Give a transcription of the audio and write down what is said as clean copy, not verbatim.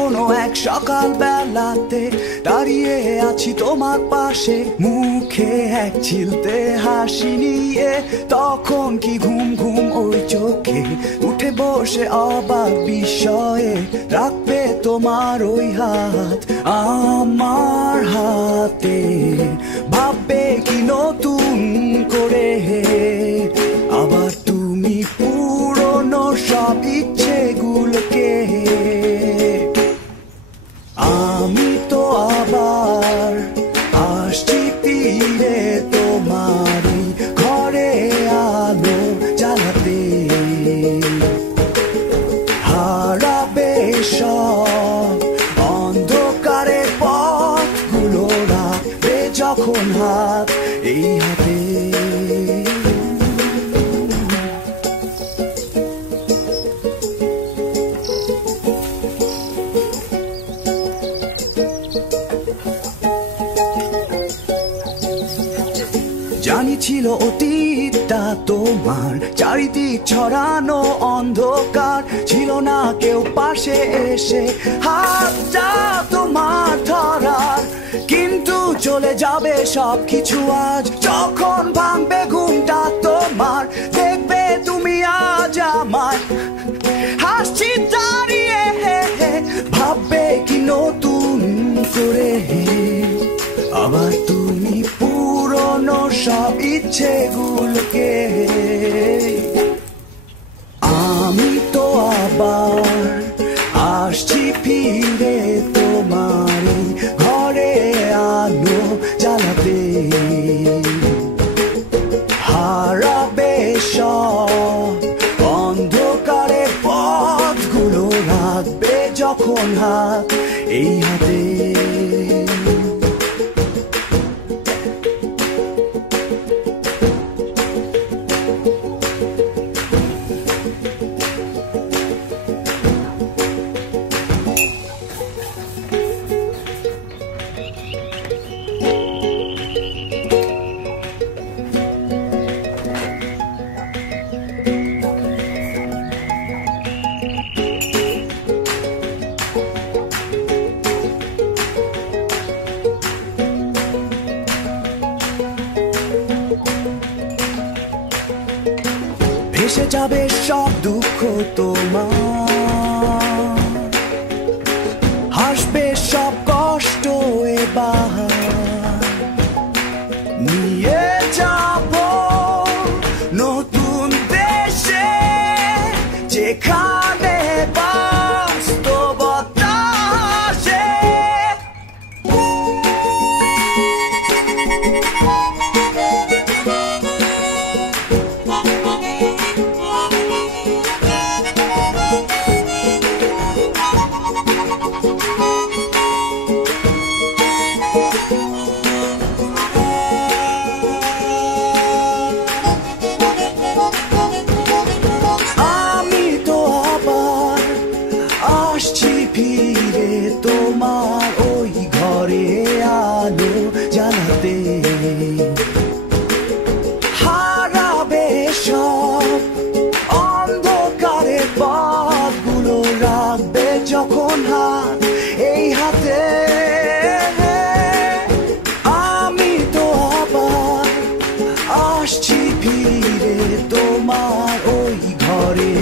কোনো এক সকাল বেলাতে দাঁড়িয়ে আছি তোমার পাশে, মুখে এক চিলতে হাসি নিয়ে। তখন কি ঘুম ঘুম ওই চোখে উঠে বসে অবাক বিস্ময়ে রাখবে তোমার ওই হাত আমার হাতে। ভাববে কি নতুন করে আবার তুমি পুরনো সব ইচ্ছেগুলোকে। আমি তো আবার আসছি ফিরে তোমারই ঘরে আলো জ্বালাতে। হারাবে সব অন্ধকারের পথগুলো রাখবে যখন হাত এই হাতে। জানি ছিল অতীতটা তোমার চারিদিক ছড়ানো অন্ধকার, ছিল না কেউ পাশে এসে হাতটা তোমার ধরার। কিন্তু চলে যাবে সব কিছু আজ যখন ভাঙবে ঘুমটা তোমার। দেখবে তুমি আজ আমায় হাসছি দাঁড়িয়ে, ভাববে কি নতুন করে আবার তুমি পুরনো সব ইচ্ছেগুলোকে। আমি তো আবার আসছি ফিরে তোমার ঘরে আলো জ্বালাতে। হারাবে সব অন্ধকারের পথগুলো রাখবে যখন হাত এই হাতে। ভেসে যাবে সব দুঃখ তোমার, হাসবে সব কষ্ট এবার। নিয়ে যাব নতুন দেশে যেখানে বাস্তবতা আসে। আসছি ফিরে তোমার ওই ঘরে আলো জ্বালাতে। হারাবে সব অন্ধকারের পথগুলো রাখবে যখন হাত এই হাতে। আমি তো আবার আসছি ফিরে তোমার ওই ঘরে